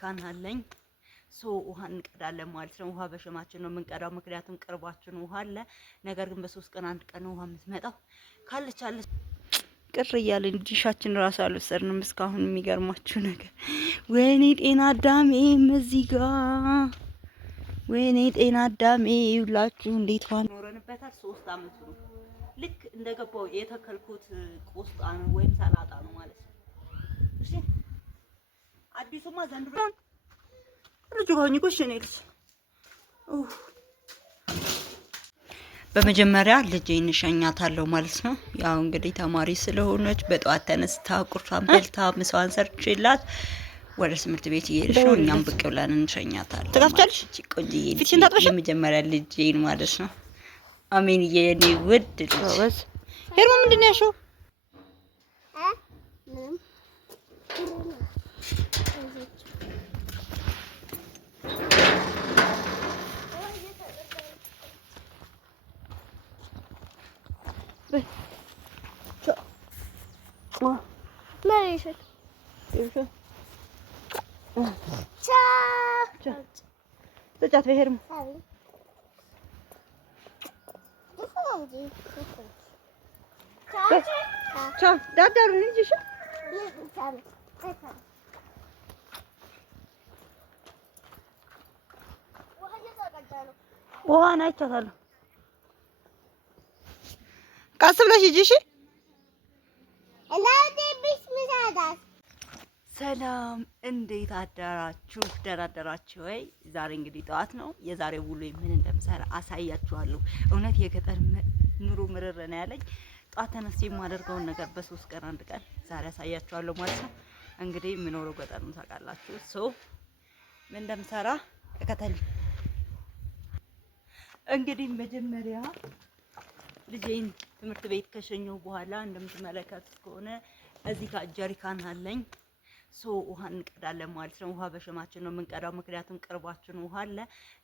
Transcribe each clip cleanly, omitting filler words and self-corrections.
ጀሪካን አለኝ። ውሃ እንቀዳለን ማለት ነው። ውሃ በሸማችን ነው የምንቀዳው፣ ምክንያቱም ቅርባችን ውሃ አለ። ነገር ግን በ3 ቀን 1 ቀን ውሃ የምትመጣው ካለች ቅር እያለን ዲሻችን ራሱ አልወሰድንም እስካሁን። የሚገርማችሁ ነገር ወይኔ ጤና አዳሜ እዚህ ጋ ወይኔ ጤና አዳሜ ይውላችሁ እንዴት ዋን ኖረንበታል። 3 አመት ነው። ልክ እንደገባው የተከልኩት ቆስጣ ነው ወይም ሰላጣ ነው ማለት ነው። እሺ አዲሱማ ዘንድሮ ልጅ ሆኜ ልጅ በመጀመሪያ ልጄን እሸኛታለሁ ማለት ነው። ያው እንግዲህ ተማሪ ስለሆነች በጠዋት ተነስታ ቁርሷን በልታ ምሳዋን ሰርቼላት ወደ ትምህርት ቤት እየሄደች ነው። እኛም ብቅ ብለን እንሸኛታለን። ትጋፍቻለሽ ቆንጆዬ የመጀመሪያ ልጄን ማለት ነው። አሜን የኔ ውድ ልጅ ሄርሞ ምንድን ነው ያልሽው? Tăceat pe hermă. Ciao, da, nici așa? Oha, n-ai total. Ca să vă și și? ሰላም እንዴት አደራችሁ? ደህና አደራችሁ ወይ? ዛሬ እንግዲህ ጠዋት ነው። የዛሬ ውሎ ምን እንደምሰራ አሳያችኋለሁ። እውነት የገጠር ኑሮ ምርር ነው ያለኝ። ጠዋት ተነስቼ የማደርገውን ነገር በ3 ቀን 1 ቀን ዛሬ አሳያችኋለሁ ማለት ነው። እንግዲህ የምኖረው ገጠር ነው ታውቃላችሁ። ምን እንደምሰራ ተከተሉ። እንግዲህ መጀመሪያ ልጄን ትምህርት ቤት ከሸኘሁ በኋላ እንደምትመለከቱት ከሆነ እዚህ ጋር ጀሪካን አለኝ። ውሃ እንቀዳለን ማለት ነው። ውሃ በሸማችን ነው የምንቀዳው፣ ምክንያቱም ቅርባችን ውሃ አለ።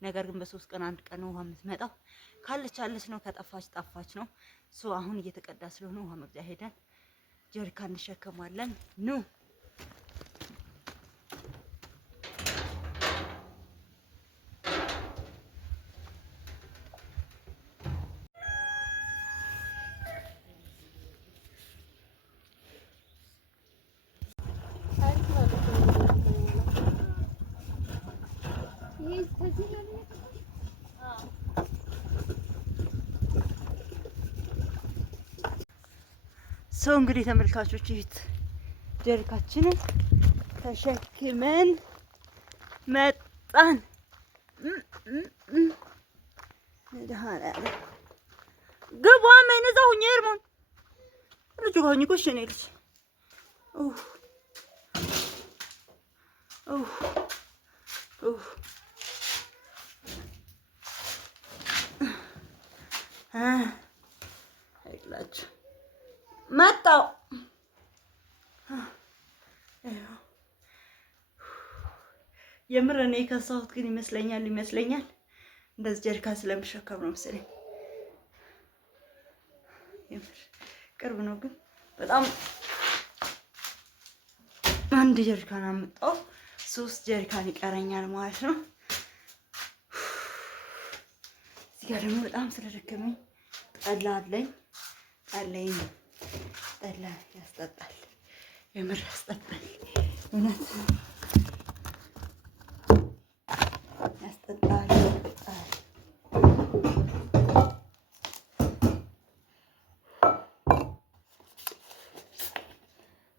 ነገር ግን በ3 ቀን 1 ቀን ውሃ የምትመጣው ካለች ነው፣ ከጠፋች ጠፋች ነው። አሁን እየተቀዳ ስለሆነ ውሃ መግዣ ሄደን ጀሪካን እንሸከማለን። ኑ እንግዲህ ተመልካቾች ይህት ጀሪካችንን ተሸክመን መጣን። ግባ ምን እዛው ሁኚ ኤርሞን ልጅ ሆኜ እኮ እኔ ልጅ አይላችሁ መጣው የምር እኔ ከሳሁት ግን ይመስለኛል እንደዚህ ጀሪካን ስለምሸከም ነው መሰለኝ። የምር ቅርብ ነው ግን በጣም አንድ ጀሪካን አመጣው። 3 ጀሪካን ይቀረኛል ማለት ነው። እዚህ ጋር ደግሞ በጣም ስለደከመኝ ጠላ አለኝ። ጠላ ያስጠጣል፣ የምር ያስጠጣል፣ እውነት ያስጠጣል።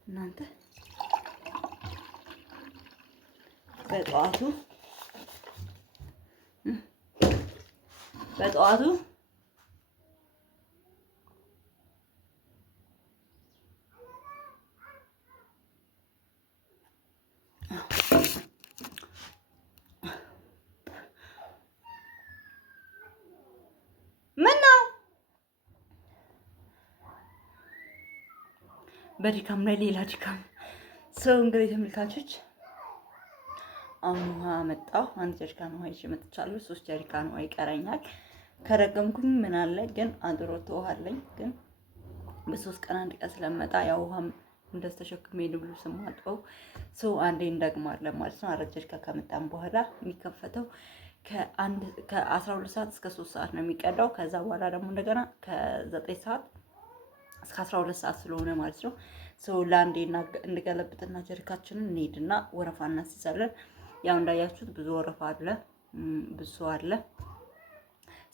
እናንተ በጠዋቱ በድካም ላይ ሌላ ድካም። እንግዲህ ተመልካቾች አሁን ውሃ መጣሁ። 1 ጀሪካን ውሃ ይዤ መጥቻለሁ። 3 ጀሪካን ውሃ ይቀረኛል። ከረገምኩኝ ምን አለ ግን አድሮት ውሃ አለኝ። ግን በ3 ቀን 1 ቀን ስለመጣ ያው ውሃ እንደዚህ ተሸክሜ ልብሉ ስማጥበው ሰው አንዴ እንደግማለን ማለት ነው። አረጀ ጀሪካ ከመጣን በኋላ የሚከፈተው ከ12 ሰዓት እስከ 3 ሰዓት ነው የሚቀዳው። ከዛ በኋላ ደግሞ እንደገና ከ9 ሰዓት እስከ 12 ሰዓት ስለሆነ ማለት ነው። ሰው ለአንዴ እንገለብጥና ጀሪካችንን እንሄድና ወረፋ እናስይዛለን። ያው እንዳያችሁት ብዙ ወረፋ አለ፣ ብዙ ሰው አለ።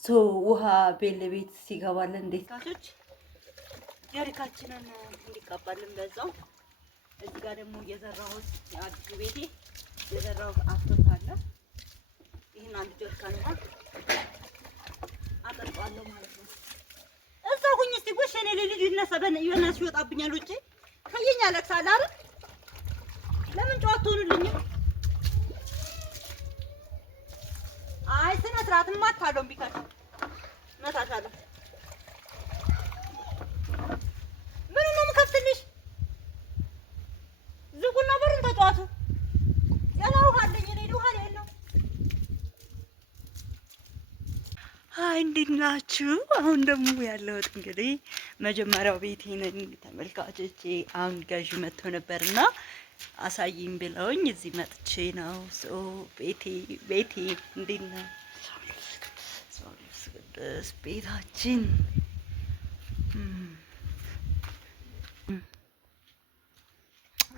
ሰው ውሃ ቤት ለቤት ሲገባለን እንዴት ካቶች ጀሪካችንን እንዲቀባልን በዛው። እዚህ ጋር ደግሞ የዘራሁት የአዲስ ቤቴ የዘራሁት አፍቶት አለ። ይሄን አንድ ጀሪካን ነው አጠጣዋለሁ ማለት ነው። እዛው ሁኝ እስቲ ጎሽ እኔ ልጅ ይነሳበን ይወናስ ይወጣብኛል ውጪ ከየኛ ለክሳለ አይደል? ለምን ጨዋታ ሆኑልኝ? አይ ስነ ስርዓትማ አታለው ቢካሽ መታሻለሁ። ምን ነው የምከፍትልሽ? ዝጉና በሩን ተጫዋቱ። ያለው አለኝ እኔ ውሃ ላይ ነው። አይ እንዴት ናችሁ? አሁን ደግሞ ያለሁት እንግዲህ መጀመሪያው ቤቴ ነኝ። ተመልካቾቼ አንጋዥ መጥቶ ነበርና አሳይኝ ብለውኝ እዚህ መጥቼ ነው። ቤቴ እንዴት ነው? ቤታችን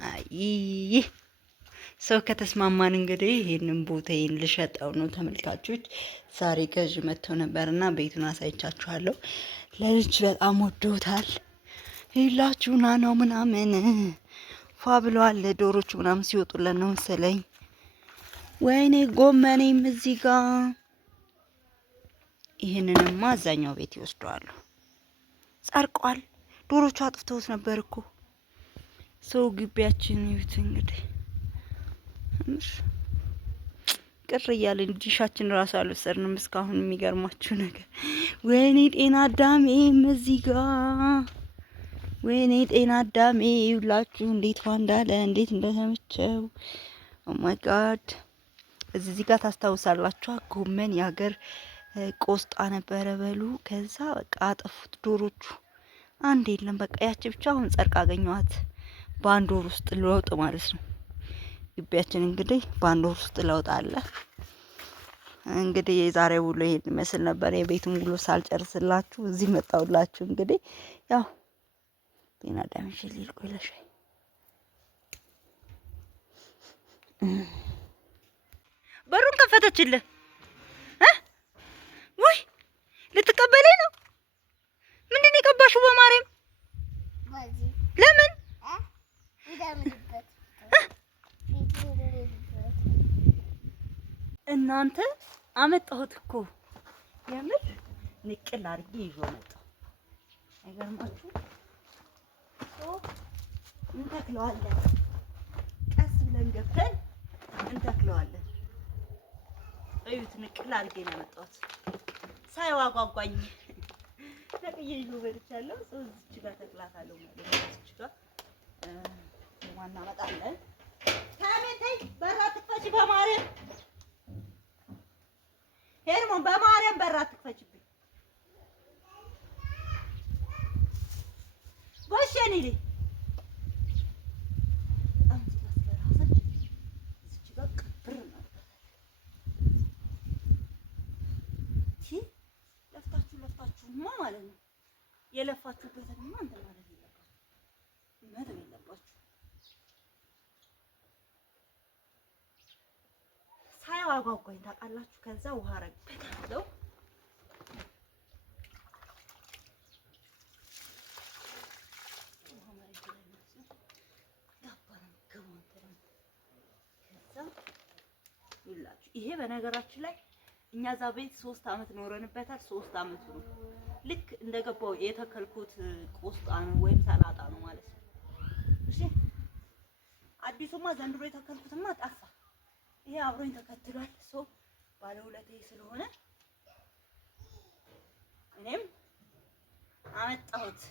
አይ ሰው ከተስማማን እንግዲህ ይሄንን ቦታዬን ልሸጠው ነው። ተመልካቾች ዛሬ ገዥ መጥቶ ነበርና ቤቱን አሳይቻችኋለሁ። ለልጅ በጣም ወዶታል። ይላችሁ ና ነው ምናምን ፏ ብለዋል። ዶሮቹ ምናምን ሲወጡለት ነው መሰለኝ። ወይኔ ጎመኔም እዚህ ጋር ይሄንንማ አዛኛው ቤት ይወስደዋል። ጸርቋል። ዶሮቹ አጥፍተውት ነበር እኮ። ሰው ግቢያችን ይዩት እንግዲህ ቅር እያለን ዲሻችን ራሱ አልወሰድንም እስካሁን። የሚገርማችሁ ነገር ወይኔ ጤና አዳሜም እዚህ ጋር ወይኔ ጤና አዳሜ ይውላችሁ እንዴት እንዳለ እንዴት እንደተመቸው። ኦ ማይ ጋድ እዚህ ጋር ታስታውሳላችሁ? ጎመን የሀገር ቆስጣ ነበረ በሉ። ከዛ በቃ አጠፉት ዶሮቹ። አንድ የለም በቃ ያቺ ብቻ አሁን ጸርቅ አገኘዋት። በአንድ ወር ውስጥ ለውጥ ማለት ነው። ግቢያችን እንግዲህ በአንድ ወር ውስጥ ለውጥ አለ። እንግዲህ የዛሬ ውሎ ይሄን ይመስል ነበር። የቤቱን ውሎ ሳልጨርስላችሁ እዚህ መጣሁላችሁ። እንግዲህ ያው ጤና ዳምሽ ሊልቆ ይለሻል። በሩን ከፈተችልህ ወይ? ልትቀበለኝ ነው? ምንድን ነው የቀባሽው? በማርያም ለምን እናንተ አመጣሁት እኮ የምር ንቅል አድርጌ ይዞ መጣሁ። አይገርማችሁ? እንተክለዋለን። ቀስ ብለን ገብተን እንተክለዋለን። እዩት፣ ንቅል አድርጌ ነው ያመጣሁት። ሳይዋጓጓኝ ነቅዬ ይዞ በልቻለሁ። እዚች ጋር ተክላታለሁ ማለት ነው። እዚች ጋር ዋና መጣለን። ታሜንተይ በራ ትክፈቺ በማርያም ሄርሞን በማርያም በራ ትክፈቺብኝ ጎሽኔ ሊ ለፍታችሁማ ማለት ነው። የለፋችሁበትንማ እንትን ማለት የለባችሁ መተው የለባችሁ። ሳይዋጓጓኝ ታውቃላችሁ። ከዛ ውሃ ረግበታለሁ። ይሄ በነገራችን ላይ እኛ እዛ ቤት 3 አመት ኖረንበታል። 3 አመት ነው። ልክ እንደገባው የተከልኩት ቆስጣ ነው ወይም ሰላጣ ነው ማለት ነው። እሺ አዲሱማ ዘንድሮ የተከልኩትማ ጠፋ። ይሄ አብሮኝ ተከትሏል። ሰው ባለውለታዬ ስለሆነ እኔም አመጣሁት።